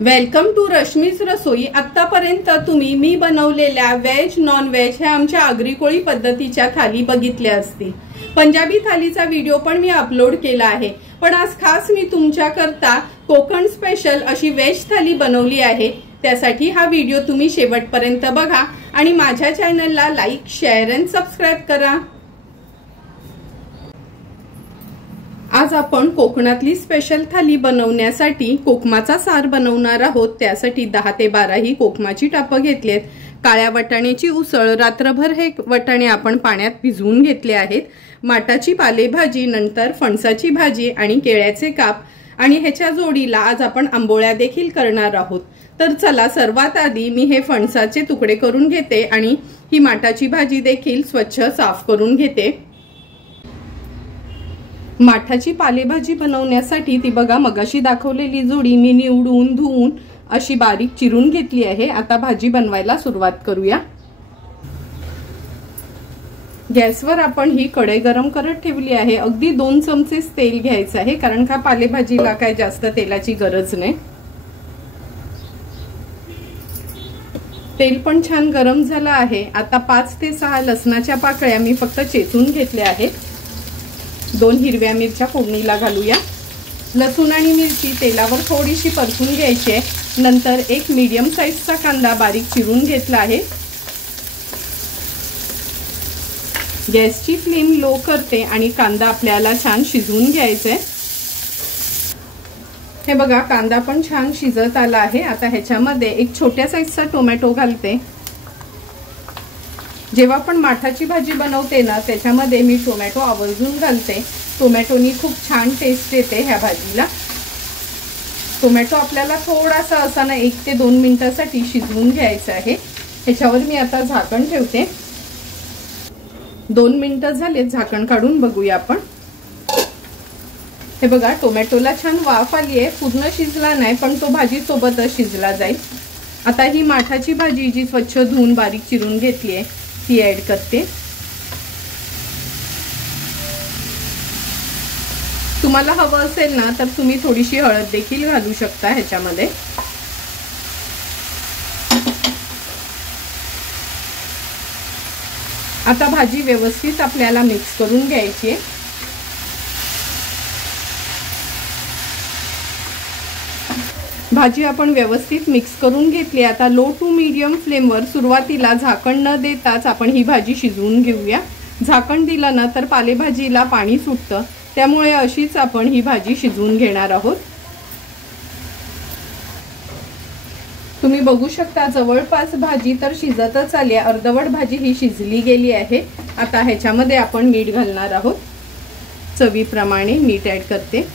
Welcome to Rashmi's रसोई। आतापर्यंत तुम्ही मी बनवलेल्या व्हेज नॉन व्हेज ह्या आमच्या आगरी कोळी पद्धतीच्या थाली बघितल्या असतील। पंजाबी थालीचा व्हिडिओ पण मी अपलोड केला आहे, पण आज खास मी तुमच्याकरता कोकण स्पेशल अशी व्हेज थाली बनवली आहे। त्यासाठी हा व्हिडिओ तुम्ही शेवटपर्यंत बघा आणि माझ्या चॅनलला लाईक, शेअर आणि सबस्क्राइब करा। आज आपण कोकणातली स्पेशल थाली बनवण्यासाठी कोकमाचा सार बनवणार आहोत। त्यासाठी 10 ते 12 ही कोकमाची टापं घेतलीत। काळ्या वाटाण्याची उसळ, रात्रभर हे वाटाणे आपण पाण्यात भिजवून घेतले आहेत। माटाची पालेभाजी, नंतर फणसाची भाजी आणि केळ्याचे काप आणि ह्याच्या जोडीला आज आपण आंबोळ्या देखील करणार आहोत। तर चला, सर्वात आधी मी हे फणसाचे तुकडे करून घेते आणि ही माटाची भाजी देखील स्वच्छ साफ करून घेते। माठाची पालेभाजी बनवण्यासाठी ती बघा मगाशी दाखवलेली जोडी मी निवडून धुवून अशी बारीक चिरून घेतली आहे। आता भाजी बनवायला सुरुवात करूया। गॅसवर आपण ही कढई गरम करत ठेवली आहे। अगदी 2 चमचे तेल घ्यायचं आहे, कारण का पालेभाजीला काय जास्त तेलाची गरज नाही। तेल पण छान गरम झालं आहे। आता 5 ते 6 लसणाच्या पाकळ्या मी फक्त चेचून घेतल्या आहेत। 2 हिरव्या मिरच्या फोडणीला घालूया। लसूण आणि मिरची तेलावर थोडीशी परतून घ्यायची आहे। नंतर एक मीडियम साईजचा कांदा बारीक चिरून घेतला आहे। गॅसची फ्लेम लो करते आणि कांदा आपल्याला छान शिजवून घ्यायचा आहे। हे बघा, कांदा पण छान शिजत आला आहे। आता ह्याच्यामध्ये एक छोट्या साईजचा टोमॅटो घालते। जेव्हा पण माठाची भाजी बनवते ना, त्याच्यामध्ये मी टोमॅटो आवर्जून घालते। टोमॅटोनी खूप छान टेस्ट येते ह्या भाजीला। टोमॅटो आपल्याला थोडासा असा ना 1 ते 2 मिनिटांसाठी शिजवून घ्यायचा आहे। ह्याच्यावर मी आता झाकण ठेवते। 2 मिनिटं झाले, झाकण काढून बघूया आपण। हे बघा, टोमॅटोला छान वाफ आली आहे। पूर्ण शिजला नाही, पण तो भाजी सोबतच शिजला जाईल। आता ही माठाची भाजी जी स्वच्छ धुवून बारीक चिरून घेतली आहे ती ऍड करते। तुम्हाला हवं असेल ना तर तुम्ही थोडीशी हळद देखील घालू शकता ह्याच्यामध्ये। आता भाजी व्यवस्थित आपल्याला मिक्स करून घ्यायची आहे। भाजी आपण व्यवस्थित मिक्स करून घेतली। आता लो टू मीडियम फ्लेमवर सुरुवातीला झाकण न देताच आपण ही भाजी शिजवून घेऊया। झाकण दिलं ना तर पालेभाजीला पाणी सुटतं, त्यामुळे अशीच आपण ही भाजी शिजवून घेणार आहोत। तुम्ही बघू शकता जवळपास भाजी तर शिजतच आली आहे। अर्धवट भाजी ही शिजली गेली आहे। आता ह्याच्यामध्ये आपण मीठ घालणार आहोत। चवीप्रमाणे मीठ ऍड करते।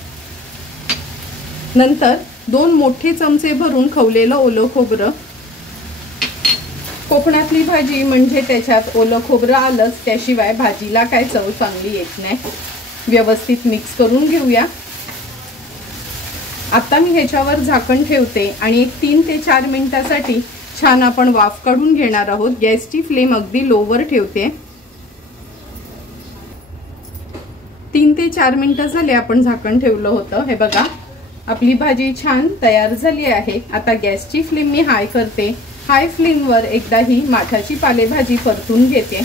नंतर 2 मोठे चमचे भरून खवलेलं ओलं खोबरं। कोकणातली भाजी म्हणजे त्याच्यात ओलं खोबरं आलंच, त्याशिवाय भाजीला काय चव चांगली येत नाही। व्यवस्थित मिक्स करून घेऊया। आता मी ह्याच्यावर झाकण ठेवते आणि 3 ते 4 मिनिटांसाठी छान आपण वाफ काढून घेणार आहोत। गॅसची फ्लेम अगदी लोवर ठेवते। 3 ते 4 मिनिटं झाले आपण झाकण ठेवलं होतं। हे बघा, आपली भाजी छान तयार झाली आहे। आता गॅसची फ्लेम मी हाय करते। हाय फ्लेमवर एकदा ही माठाची पालेभाजी परतून घेते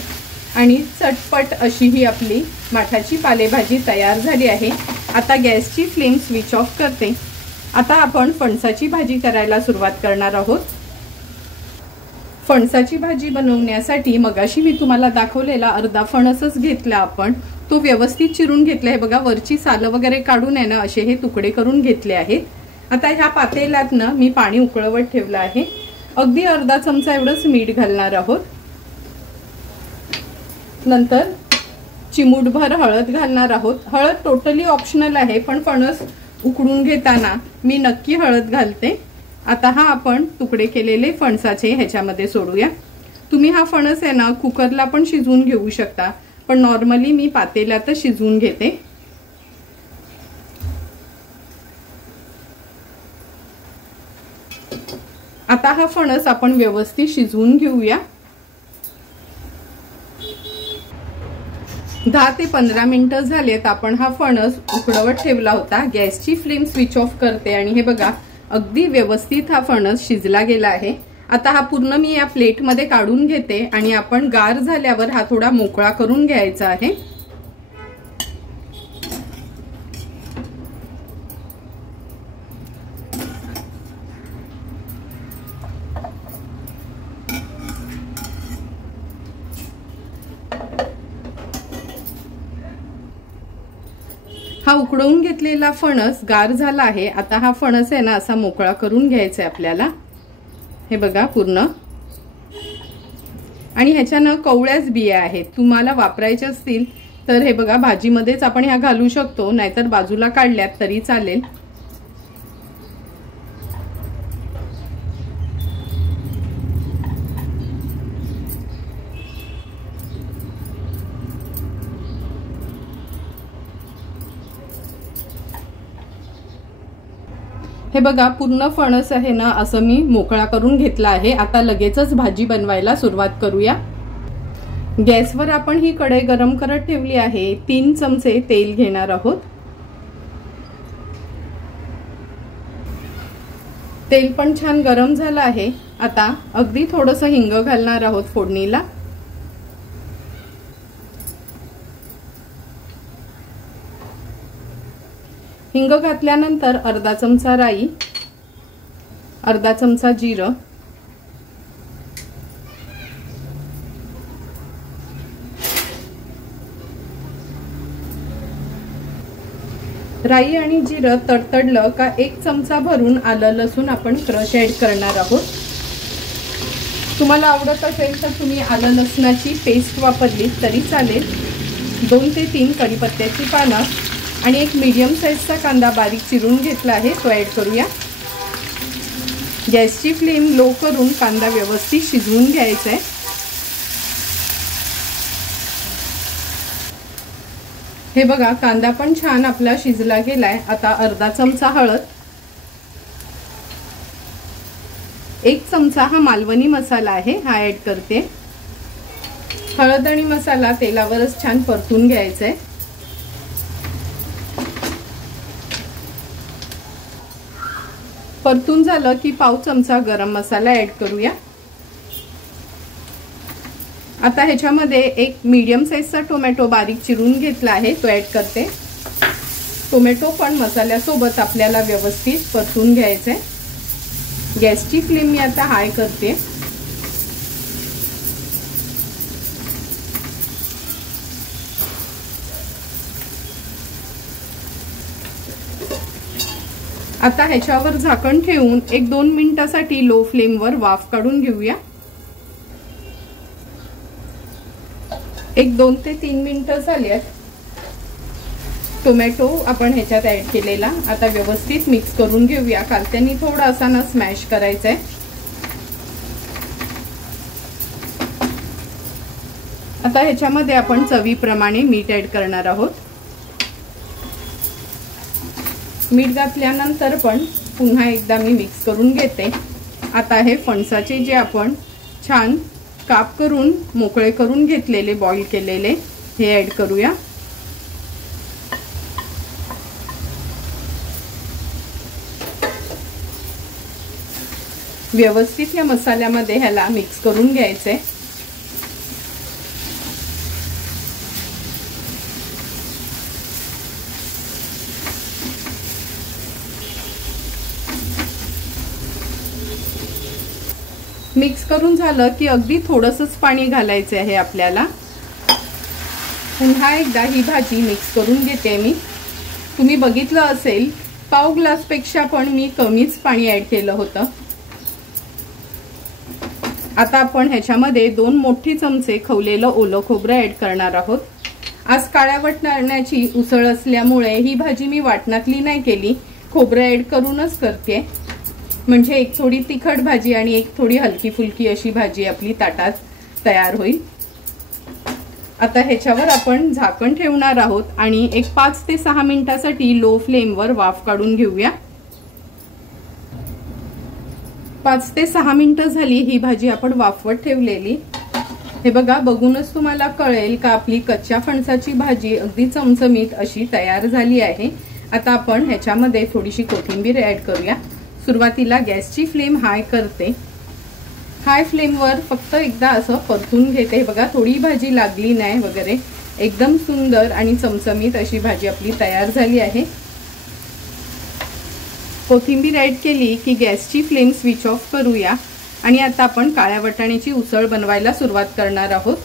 आणि चटपट अशी ही आपली माठाची पालेभाजी तयार झाली आहे। आता गॅसची फ्लेम स्विच ऑफ करते। आता आपण फणसाची भाजी करायला सुरुवात करणार आहोत। फणसाची भाजी बनवण्यासाठी मगाशी मी तुम्हाला दाखवलेला अर्धा फणसच घेतला आपण, तो व्यवस्थित चिरून घेतला आहे। बघा, वरची सालं वगैरे काढून आहे ना असे हे तुकडे करून घेतले आहेत। आता ह्या पातेल्यात ना मी पाणी उकळवत ठेवलं आहे। अगदी अर्धा चमचा एवढंच मीठ घालणार आहोत। नंतर चिमूटभर हळद घालणार आहोत। हळद टोटली ऑप्शनल आहे, पण फणस उकडून घेताना मी नक्की हळद घालते। आता हा आपण तुकडे केलेले फणसाचे ह्याच्यामध्ये सोडूया। तुम्ही हा फणस आहे ना कुकरला पण शिजवून घेऊ शकता, पण नॉर्मली मी पातेल्यातच शिजवून घेते। आता हा फणस आपण व्यवस्थित शिजवून घेऊया। 10 ते 15 मिनिटं झालेत. आपण हा फणस उकडवत ठेवला होता. गॅसची फ्लेम स्विच ऑफ करते आणि हे बघा अगदी व्यवस्थित हा फणस शिजला गेला आहे. आता हा पूर्ण मी या प्लेटमध्ये काढून घेते आणि आपण गार झाल्यावर हा थोडा मोकळा करून घ्यायचा आहे. हा उकडवून घेतलेला फणस गार झाला आहे. आता हा फणस आहे ना असा मोकळा करून घ्यायचा आहे आपल्याला. हे बघा पूर्ण. आणि ह्याच्यानं कवळ्याच बिया आहेत. तुम्हाला वापरायच्या असतील तर हे बघा भाजीमध्येच आपण ह्या घालू शकतो, नाहीतर बाजूला काढल्यात तरी चालेल. हे बघा पूर्ण फणस आहे ना असं मी मोकळा करून घेतला आहे. आता लगेचच भाजी बनवायला सुरुवात करूया. गॅसवर आपण ही कढई गरम करत ठेवली आहे. 3 चमचे तेल घेणार आहोत. तेल पण छान गरम झालं आहे. आता अगदी थोडंसं हिंग घालणार आहोत फोडणीला. हिंग घातल्यानंतर अर्धा चमचा राई, अर्धा चमचा जिरं, राई आणि जिरं तडतडलं का 1 चमचा भरून आलं लसूण आपण क्रश ऍड करणार आहोत. तुम्हाला आवडत असेल तर तुम्ही आलं लसणाची पेस्ट वापरली तरी चालेल. 2 ते 3 कढीपत्त्याची पानं आणि एक मीडियम साईजचा कांदा बारीक चिरून घेतला आहे तो ऍड करूया. गॅसची फ्लेम लो करून कांदा व्यवस्थित शिजवून घ्यायचा आहे. हे बघा कांदा पण छान आपला शिजला गेलाय. आता अर्धा चमचा हळद, 1 चमचा हा मालवणी मसाला आहे हा ऍड करते. हळद आणि मसाला तेलावरच छान परतून घ्यायचा आहे. परतून झालं की पाव चमचा गरम मसाला ऍड करूया. आता ह्याच्यामध्ये एक मीडियम साईजचा टोमॅटो बारीक चिरून घेतला आहे तो ऍड करते. टोमॅटो पण मसाल्यासोबत आपल्याला व्यवस्थित परतून घ्यायचंय. गॅसची फ्लेम मी आता हाय करते. आता ह्याच्यावर झाकण ठेवून 1-2 मिनिटांसाठी लो फ्लेमवर वाफ काढून घेऊया. 1-2 ते 3 मिनिटं झालीत. टोमॅटो आपण ह्याच्यात ऍड केलेला आता व्यवस्थित मिक्स करून घेऊया. कालत्यानी थोडा असा ना स्मॅश करायचा आहे. आता ह्याच्यामध्ये आपण चवीप्रमाणे मीठ ऍड करणार आहोत. मीठ घातल्यानंतर पण पुन्हा एकदा मी मिक्स करून घेते. आता हे फणसाचे जे आपण छान काप करून मोकळे करून घेतलेले बॉईल केलेले हे ऍड करूया. व्यवस्थित या मसाल्यामध्ये ह्याला मिक्स करून घ्यायचे. मिक्स करून झालं की अगदी थोडंसंच पाणी घालायचं आहे आपल्याला. पुन्हा एकदा ही भाजी मिक्स करून घेते मी. तुम्ही बघितलं असेल पाव ग्लास पेक्षा पण मी कमीच पाणी ऍड केलं होतं. आता आपण ह्याच्यामध्ये 2 मोठी चमचे खवलेलं ओलं खोबरं ऍड करणार आहोत. आज काळ्या वाटण्याची उसळ असल्यामुळे ही भाजी मी वाटणातली नाही केली, खोबरं ऍड करूनच करते. म्हणजे एक थोडी तिखट भाजी आणि एक थोडी हलकी फुलकी अशी भाजी आपली ताटात तयार होईल. आता ह्याच्यावर आपण झाकण ठेवणार आहोत आणि एक 5 ते 6 मिनिटांसाठी लो फ्लेमवर वाफ काढून घेऊया. 5 ते 6 मिनिटं झाली ही भाजी आपण वाफवत ठेवलेली. हे बघा, बघूनच तुम्हाला कळेल का आपली कच्च्या फणसाची भाजी अगदी चमचमीत अशी तयार झाली आहे। आता आपण ह्याच्यामध्ये थोडीशी कोथिंबीर ऍड करूया। सुरुवातीला गॅसची फ्लेम हाय करते। हाय फ्लेमवर फक्त एकदा असं परतून घेते। हे बघा, थोडी भाजी लागली नाही वगैरे, एकदम सुंदर आणि चमचमीत अशी भाजी आपली तयार झाली आहे। कोथिंबीर ऍड केली की गॅसची फ्लेम स्विच ऑफ करूया आणि आता आपण काळ्या वाटाण्याची उसळ बनवायला सुरुवात करणार आहोत।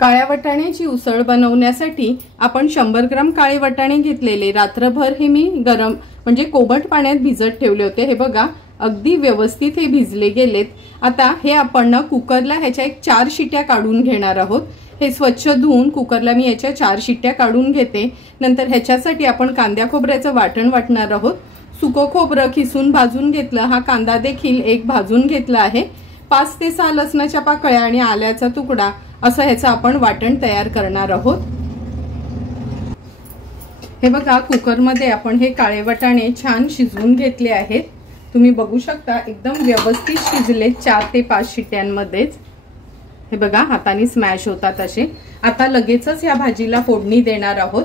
काळ्या वाटाण्याची उसळ बनवण्यासाठी आपण 100 ग्राम काळे वाटाणे घेतलेले। रात्रभर हे मी गरम म्हणजे कोमट पाण्यात भिजत ठेवले होते। हे बघा, अगदी व्यवस्थित हे भिजले गेलेत। आता हे आपण कुकरला ह्याच्या 4 शिट्या काढून घेणार आहोत। हे स्वच्छ धुवून कुकरला मी याच्या 4 शिट्या काढून घेते। नंतर ह्याच्यासाठी आपण कांद्या खोबऱ्याचं वाटण वाटणार आहोत। सुकं खोबरं खिसून भाजून घेतलं। हा कांदा देखील एक भाजून घेतला आहे। 5 ते 6 लसणाच्या पाकळ्या आणि आल्याचा तुकडा असं ह्याचं आपण वाटण तयार करणार आहोत। हे बघा, कुकरमध्ये आपण हे काळे वाटाणे छान शिजवून घेतले आहेत। तुम्ही बघू शकता एकदम व्यवस्थित शिजले 4 ते 5 शिट्यांमध्येच। हे बघा, हाताने स्मॅश होतात असे। आता लगेचच या भाजीला फोडणी देणार आहोत।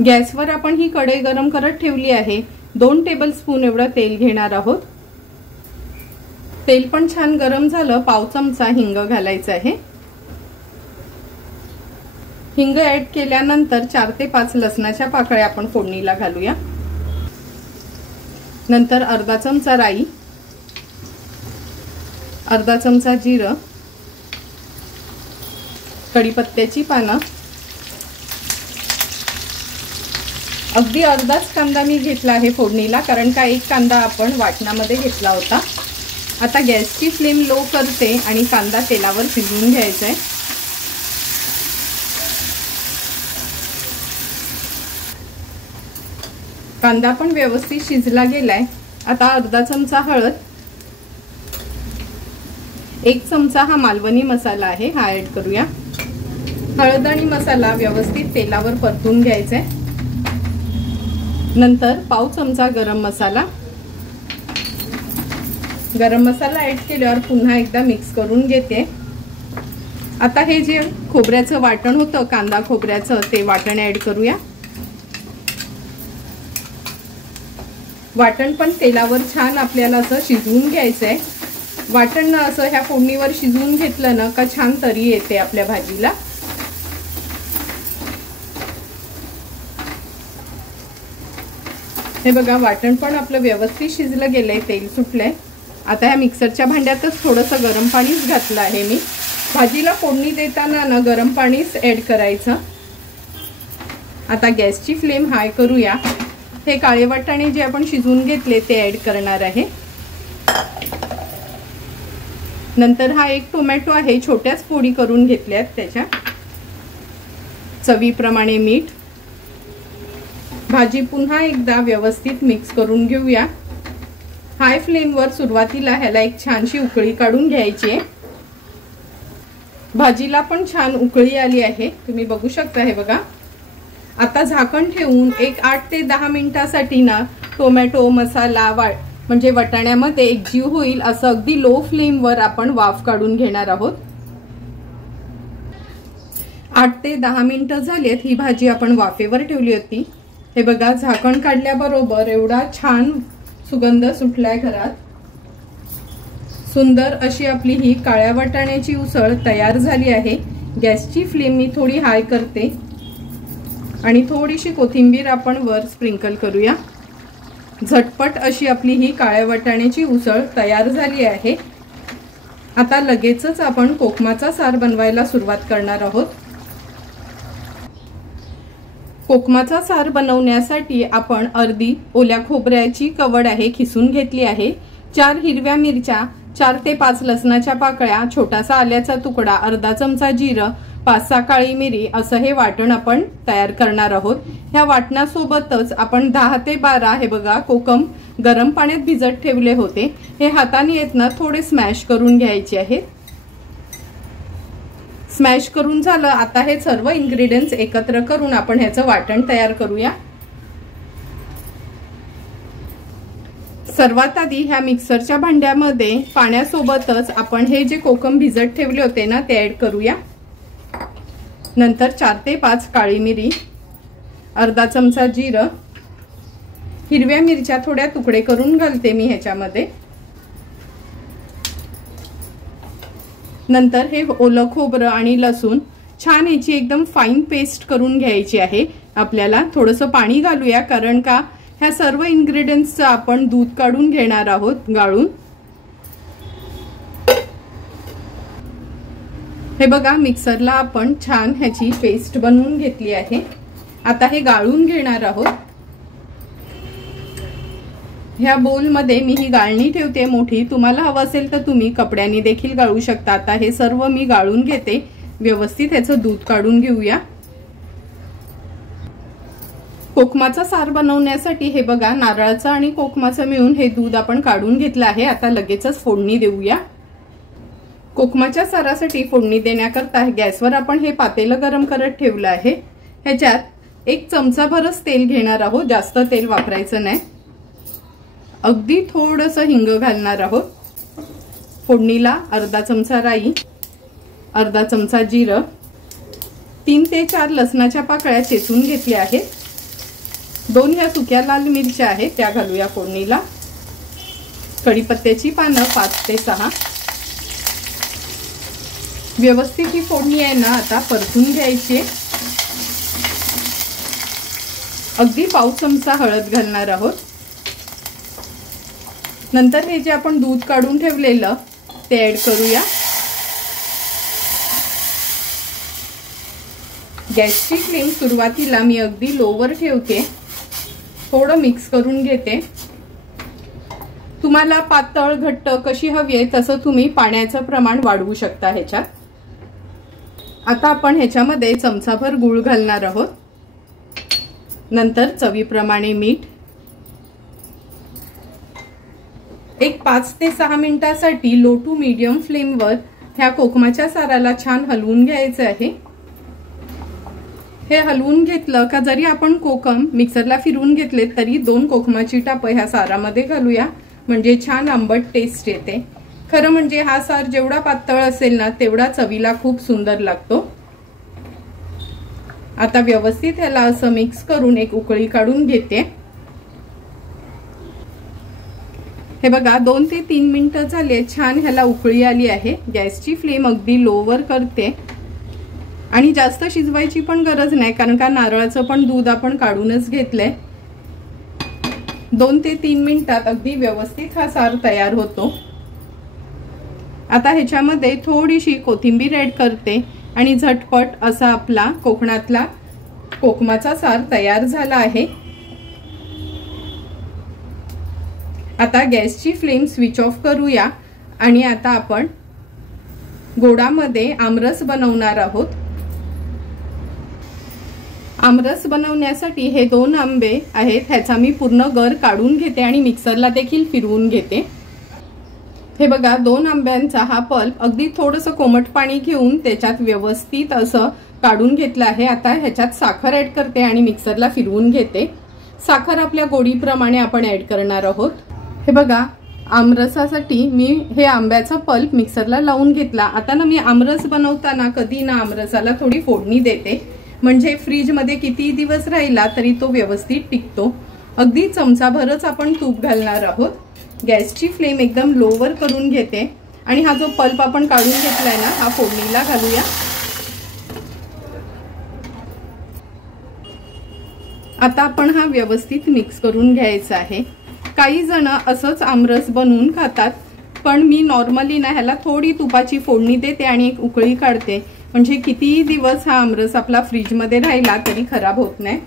गॅसवर आपण ही कढई गरम करत ठेवली आहे। 2 टेबलस्पून एवढं तेल घेणार आहोत। तेल पण छान गरम झालं, पाव चमचा हिंग घालायचं आहे। हिंग ऍड केल्यानंतर 4 ते 5 लसणाच्या पाकळ्या आपण फोडणीला घालूया। नंतर अर्धा चमचा राई, अर्धा चमचा जिरं, कढीपत्त्याची पानं, अगदी अर्धाच कांदा मी घेतला आहे फोडणीला, कारण का एक कांदा आपण वाटणामध्ये घेतला होता। आता गॅसची फ्लेम लो करते आणि कांदा तेलावर शिजवून घ्यायचा आहे। कांदा पण व्यवस्थित शिजला गेलाय। आता अर्धा चमचा हळद, 1 चमचा हा मालवणी मसाला आहे, हा ऍड करूया। हळद आणि मसाला व्यवस्थित तेलावर परतून घ्यायचा आहे। नंतर पाव चमचा गरम मसाला, गरम मसाला ऍड केल्यावर पुन्हा एकदा मिक्स करून घेते। आता हे जे खोबऱ्याचं वाटण होतं, कांदा खोबऱ्याचं, ते वाटण ऍड करूया। वाटण पण तेलावर छान आपल्याला असं शिजवून घ्यायचंय। वाटण असं ह्या फोडणीवर शिजवून घेतलं ना का छान तरी येते आपल्या भाजीला। हे बघा, वाटण पण आपलं व्यवस्थित शिजलं गेलंय, तेल सुटलंय। आता ह्या मिक्सरच्या भांड्यातच थोडंसं गरम पाणीच घातलं आहे मी। भाजीला फोडणी देताना ना गरम पाणीच ऍड करायचं। आता गॅसची फ्लेम हाय करूया। हे काळे वाटाणे जे आपण शिजवून घेतले ते ऍड करणार आहे। नंतर हा एक टोमॅटो आहे, छोट्याच फोडी करून घेतल्यात त्याच्या। चवीप्रमाणे मीठ। भाजी पुन्हा एकदा व्यवस्थित मिक्स करून घेऊया। हाय फ्लेमवर सुरुवातीला ह्याला एक छानशी उकळी काढून घ्यायची आहे। भाजीला पण छान उकळी आली आहे, तुम्ही बघू शकता। हे बघा, आता झाकण ठेवून एक 8 ते 10 मिनिटांसाठी ना टोमॅटो मसाला म्हणजे वाटाण्यामध्ये एकजीव होईल असं अगदी लो फ्लेमवर आपण वाफ काढून घेणार आहोत। 8 ते 10 मिनिटं झालेत। ही भाजी आपण वाफेवर ठेवली होती। हे बघा, झाकण काढल्याबरोबर एवढा छान सुगंध सुटलाय घरात। सुंदर अशी आपली ही काळ्या वाटाण्याची उसळ तयार झाली आहे। गॅसची फ्लेम मी थोडी हाय करते आणि थोडीशी कोथिंबीर आपण वर स्प्रिंकल करूया। झटपट अशी आपली ही काळ्या वाटाण्याची उसळ तयार झाली आहे। आता लगेचच आपण कोकमाचा सार बनवायला सुरुवात करणार आहोत। कोकमाचा सार बनवण्यासाठी आपण अर्धी ओल्या खोबऱ्याची कवड आहे खिसून घेतली आहे। 4 हिरव्या मिरच्या, 4 ते 5 लसणाच्या पाकळ्या, छोटासा आल्याचा तुकडा, अर्धा चमचा जिरं, 5-6 काळी मिरी असं हे वाटण आपण तयार करणार आहोत। ह्या वाटणासोबतच आपण 10 ते 12 हे बघा कोकम गरम पाण्यात भिजत ठेवले होते। हे हाताने येत ना थोडे स्मॅश करून घ्यायचे आहेत। स्मॅश करून झालं। आता हे सर्व इन्ग्रेडियंट्स एकत्र करून आपण ह्याचं वाटण तयार करूया। सर्वात आधी ह्या मिक्सरच्या भांड्यामध्ये पाण्यासोबतच आपण हे जे कोकम भिजत ठेवले होते ना ते ऍड करूया। नंतर 4 ते 5 काळी मिरी, अर्धा चमचा जिरं, हिरव्या मिरच्या थोड्या तुकडे करून घालते मी ह्याच्यामध्ये। नंतर हे ओलं खोबरं आणि लसूण छान याची एकदम फाईन पेस्ट करून घ्यायची आहे। आपल्याला थोडंसं पाणी घालूया कारण का ह्या सर्व इन्ग्रेडियंट्सचं आपण दूध काढून घेणार आहोत गाळून। हे बघा मिक्सरला आपण छान ह्याची पेस्ट बनवून घेतली आहे। आता हे गाळून घेणार आहोत। ह्या बोल मध्ये मी ही गाळणी ठेवते मोठी, तुम्हाला हवं असेल तर तुम्ही कपड्याने देखील गाळू शकता। आता हे सर्व मी गाळून घेते, व्यवस्थित ह्याचं दूध काढून घेऊया। कोकमाचा सार बनवण्यासाठी हे बघा नारळाचं आणि कोकमाचं मिळून हे दूध आपण काढून घेतलं आहे। आता लगेचच फोडणी देऊया। कोकमाच्या सारासाठी फोडणी देण्याकरता गॅसवर आपण हे पातेलं गरम करत ठेवलं आहे। ह्याच्यात 1 चमचाभरच तेल घेणार आहोत, जास्त तेल वापरायचं नाही। अगदी थोडंसं हिंग घालणार आहोत। फोडणीला अर्धा चमचा राई, अर्धा चमचा जिरं, 3 ते 4 लसणाच्या पाकळ्या चेचून घेतल्या आहेत। 2 ह्या सुक्या लाल मिरच्या आहेत त्या घालूया फोडणीला। कढीपत्त्याची पानं 5 ते 6। व्यवस्थित ही फोडणी आहे ना आता परतून घ्यायची। अगदी पाव चमचा हळद घालणार आहोत। नंतर हे जे आपण दूध काढून ठेवलेलं ते ऍड करूया। गॅसची फ्लेम सुरुवातीला मी अगदी लोवर ठेवते, थोडं मिक्स करून घेते। तुम्हाला पातळ घट्ट कशी हवी आहे तसं तुम्ही पाण्याचं प्रमाण वाढवू शकता ह्याच्यात। आता आपण ह्याच्यामध्ये चमचाभर गूळ घालणार आहोत। नंतर चवीप्रमाणे मीठ। एक 5 ते 6 मिनिटांसाठी लो टू मीडियम फ्लेमवर ह्या कोकमाच्या साराला छान हलवून घ्यायचं आहे। हे हलवून घेतलं का जरी आपण कोकम मिक्सरला फिरवून घेतले तरी 2 कोकमाची टाप ह्या सारामध्ये घालूया, म्हणजे छान आंबट टेस्ट येते। खरं म्हणजे हा सार जेवढा पातळ असेल ना तेवढा चवीला खूप सुंदर लागतो। आता व्यवस्थित ह्याला असं मिक्स करून एक उकळी काढून घेते। हे बघा 2 ते 3 मिनिटं झाले, छान ह्याला उकळी आली आहे। गॅसची फ्लेम अगदी लोवर करते आणि जास्त शिजवायची पण गरज नाही कारण का नारळाचं पण दूध आपण काढूनच घेतलंय। 2 ते 3 मिनिटात अगदी व्यवस्थित हा सार तयार होतो। आता ह्याच्यामध्ये थोडीशी कोथिंबीर ऍड करते आणि झटपट असा आपला कोकणातला कोकमाचा सार तयार झाला आहे। आता गॅसची फ्लेम स्विच ऑफ करूया आणि आता आपण गोडामध्ये आमरस बनवणार आहोत। आमरस बनवण्यासाठी हे 2 आंबे आहेत, ह्याचा मी पूर्ण गर काढून घेते आणि मिक्सरला देखील फिरवून घेते। हे बघा 2 आंब्यांचा हा पल्प अगदी थोडंसं कोमट पाणी घेऊन त्याच्यात व्यवस्थित असं काढून घेतलं आहे। आता ह्याच्यात साखर ऍड करते आणि मिक्सरला फिरवून घेते। साखर आपल्या गोडीप्रमाणे आपण ऍड करणार आहोत। हे बघा आमरसासाठी मी हे आंब्याचा पल्प मिक्सरला लावून घेतला। आता ना मी आमरस बनवताना कधी ना आमरसाला थोडी फोडणी देते, म्हणजे फ्रीज मध्ये किती दिवस राहिला तरी तो व्यवस्थित टिकतो। अगदी चमचाभरच आपण तूप घालणार आहोत। गॅसची फ्लेम एकदम लोवर करून घेते आणि हा जो पल्प आपण काढून घेतलाय ना हा फोडणीला घालूया। आता आपण हा व्यवस्थित मिक्स करून घ्यायचा आहे। काही जण असंच आमरस बनवून खातात, पण मी नॉर्मली ना ह्याला थोडी तुपाची फोडणी देते आणि एक उकळी काढते, म्हणजे कितीही दिवस हा आमरस आपला फ्रीज मध्ये राहिला तरी खराब होत नाही।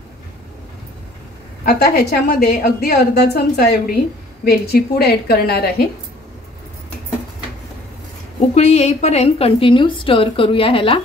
आता ह्याच्यामध्ये अगदी अर्धा चमचा एवढी वेलची पूड ऍड करणार आहे। उकळी येईपर्यंत कंटिन्यू स्टर करूया ह्याला।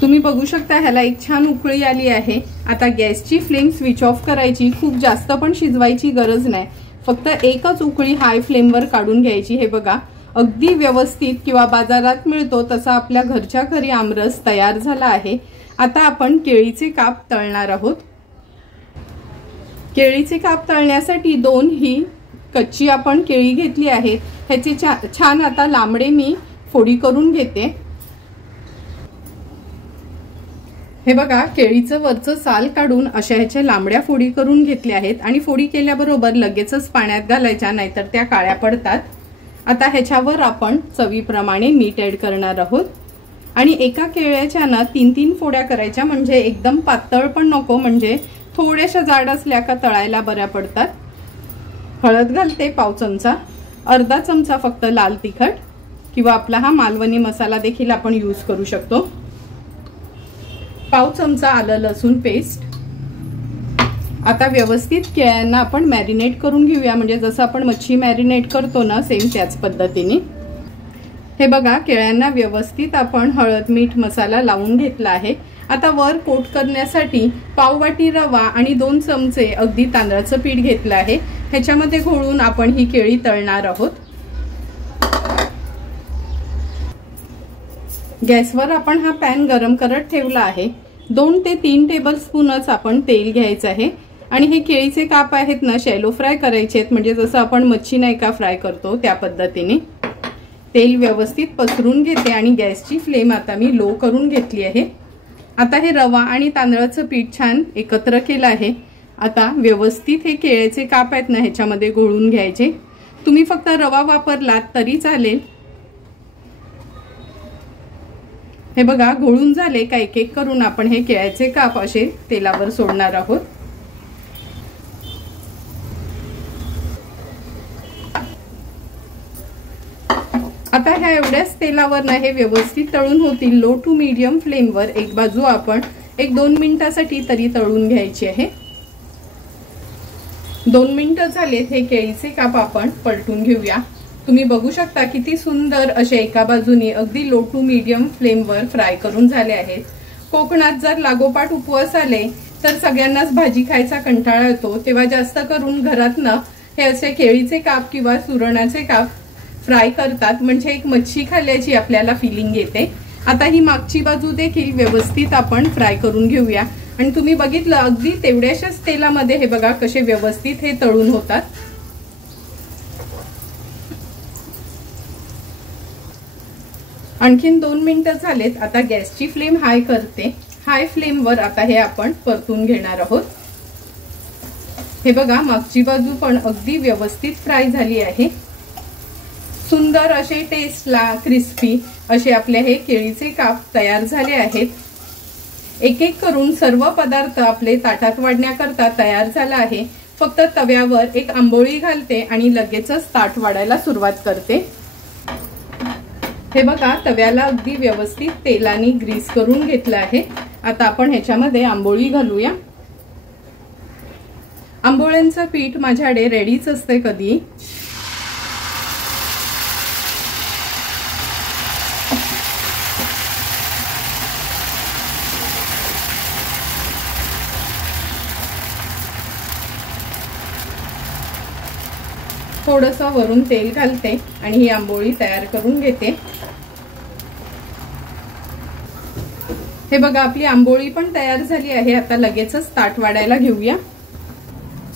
तुम्ही बघू शकता ह्याला एक छान उकळी आली आहे। आता गॅसची फ्लेम स्विच ऑफ करायची, खूप जास्त पण शिजवायची गरज नाही, फक्त एकच उकळी हाय फ्लेमवर काढून घ्यायची। हे बघा अगदी व्यवस्थित किंवा बाजारात मिळतो तसा आपल्या घरच्या घरी आमरस तयार झाला आहे। आता आपण केळीचे काप तळणार आहोत। केळीचे काप तळण्यासाठी 2 ही कच्ची आपण केळी घेतली आहे। ह्याचे छान आता लांबडे मी फोडी करून घेते। हे बघा केळीचं वरचं साल काढून अशा ह्याच्या लांबड्या फोडी करून घेतल्या आहेत आणि फोडी केल्याबरोबर लगेचच पाण्यात घालायच्या, नाहीतर त्या काळ्या पडतात। आता ह्याच्यावर आपण चवीप्रमाणे मीठ ऍड करणार आहोत आणि एका केळ्याच्या ना 3-3 फोड्या करायच्या, म्हणजे एकदम पातळ पण नको, म्हणजे थोड्याशा जाड असल्या का तळायला बऱ्या पडतात। हळद घालते पाव चमचा, अर्धा चमचा फक्त लाल तिखट किंवा आपला हा मालवणी मसाला देखील आपण यूज करू शकतो। पाव चमचा आलं लसूण पेस्ट। आता व्यवस्थित केळ्यांना आपण मॅरिनेट करून घेऊया, म्हणजे जसं आपण मच्छी मॅरिनेट करतो ना सेम त्याच पद्धतीने। हे बघा केळ्यांना व्यवस्थित आपण हळद मीठ मसाला लावून घेतला आहे। आता वर कोट करण्यासाठी पाव वाटी रवा आणि 2 चमचे अगदी तांदळाचं पीठ घेतलं आहे। ह्याच्यामध्ये घोळून आपण ही केळी तळणार आहोत। गॅसवर आपण हा पॅन गरम करत ठेवला आहे। 2 ते 3 टेबलस्पूनच आपण तेल घ्यायचं आहे आणि हे केळीचे काप आहेत ना शॅलो फ्राय करायचे आहेत, म्हणजे जसं आपण मच्छी नाही का फ्राय करतो त्या पद्धतीने। तेल व्यवस्थित पसरून घेते आणि गॅसची फ्लेम आता मी लो करून घेतली आहे। आता हे रवा आणि तांदळाचं पीठ छान एकत्र केलं आहे। आता व्यवस्थित हे केळीचे काप आहेत ना ह्याच्यामध्ये घोळून घ्यायचे। तुम्ही फक्त रवा वापरलात तरी चालेल। हे बघा घोळून झाले का एक एक करून आपण हे केळीचे काप असे तेलावर सोडणार आहोत। आता ह्या एवढ्याच तेलावर ना हे व्यवस्थित तळून होतील। लो टू मीडियम फ्लेमवर एक बाजू आपण 1-2 मिनिटासाठी तरी तळून घ्यायची आहे। 2 मिनिटं झालेत, हे केळीचे काप आपण पलटून घेऊया। तुम्ही बघू शकता किती सुंदर असे एका बाजूने अगदी लो टू मीडियम फ्लेमवर फ्राय करून झाले आहेत। कोकणात जर लागोपाठ उपवास आले तर सगळ्यांनाच भाजी खायचा कंटाळा येतो, तेव्हा जास्त करून घरातनं हे असे केळीचे काप किंवा सुरणाचे काप फ्राय करतात, म्हणजे एक मच्छी खाल्ल्याची आपल्याला फिलिंग येते। आता ही मागची बाजू देखील व्यवस्थित आपण फ्राय करून घेऊया आणि तुम्ही बघितलं अगदी तेवढ्याशाच तेलामध्ये हे बघा कसे व्यवस्थित हे तळून होतात। आणखीन 2 मिनिटं झालेत। आता गॅसची फ्लेम हाय करते। हाय फ्लेमवर आता हे आपण परतून घेणार आहोत। हे बघा मागची बाजू पण अगदी व्यवस्थित फ्राय झाली आहे। सुंदर असे टेस्टला क्रिस्पी असे आपले हे केळीचे काप तयार झाले आहेत। एक एक करून सर्व पदार्थ आपले ताटात वाढण्याकरता तयार झाला आहे। फक्त तव्यावर एक आंबोळी घालते आणि लगेचच ताट वाढायला सुरुवात करते। हे बघा तव्याला अगदी व्यवस्थित तेलाने ग्रीस करून घेतलं आहे। आता आपण ह्याच्यामध्ये आंबोळी घालूया। आंबोळ्यांचं पीठ माझ्याकडे रेडीच असते कधी। थोडंसं वरून तेल घालते आणि ही आंबोळी तयार करून घेते। हे बघा आपली आंबोळी पण तयार झाली आहे। आता लगेचच ताट वाढायला घेऊया।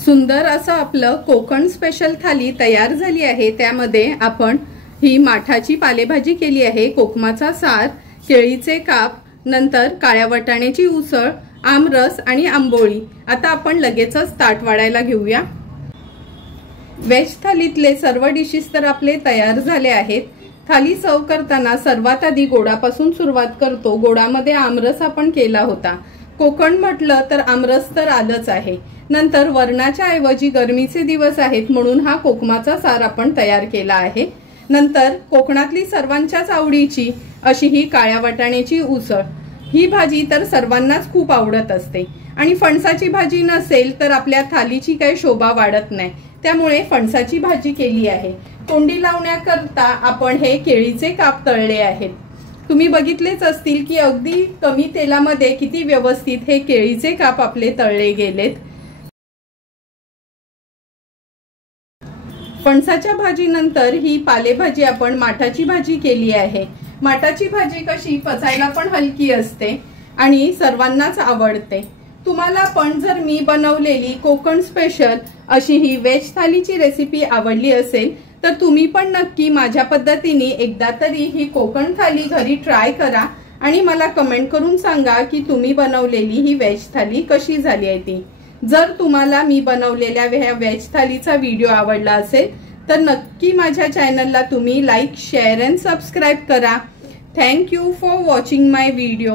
सुंदर असं आपलं कोकण स्पेशल थाली तयार झाली आहे। त्यामध्ये आपण ही माठाची पालेभाजी केली आहे, कोकमाचा सार, केळीचे काप, नंतर काळ्या वाटाण्याची उसळ, आमरस आणि आंबोळी। आता आपण लगेचच ताट वाढायला घेऊया। वेज थालीतले सर्व डिशेस तर आपले तयार झाले आहेत। थाली सर्व करताना सर्वात आधी गोडापासून सुरुवात करतो। गोडामध्ये आमरस आपण केला होता। कोकण म्हटलं तर आमरस तर आलंच आहे। नंतर वरणाच्या ऐवजी गरमीचे दिवस आहेत म्हणून हा कोकमाचा सार आपण तयार केला आहे। नंतर कोकणातली सर्वांच्याच आवडीची अशी ही काळ्या वाटाण्याची उसळ। ही भाजी तर सर्वांनाच खूप आवडत असते आणि फणसाची भाजी नसेल तर आपल्या थालीची काही शोभा वाढत नाही, त्यामुळे फणसाची भाजी केली आहे। तोंडी लावण्याकरता आपण हे केळीचे काप तळले आहेत। तुम्ही बघितलेच असतील की अगदी कमी तेलामध्ये किती व्यवस्थित हे केळीचे काप आपले तळले गेलेत। फणसाच्या भाजीनंतर ही पालेभाजी आपण माठाची भाजी केली आहे। माठाची भाजी कशी पचायला पण हलकी असते आणि सर्वांनाच आवडते। तुम्हाला पण जर मी बनवलेली कोकण स्पेशल अशी ही व्हेज थालीची रेसिपी आवडली असेल तर तुम्ही पण नक्की माझ्या पद्धतीने एकदा तरी ही कोकण थाली घरी ट्राय करा आणि मला कमेंट करून सांगा की तुम्ही बनवलेली ही व्हेज थाली कशी झाली आहे ती। जर तुम्हाला मी बनवलेल्या व्हेज थालीचा व्हिडिओ आवडला असेल तर नक्की माझ्या चॅनलला तुम्ही लाईक, शेअर अँड सबस्क्राइब करा। Thank you for watching my video.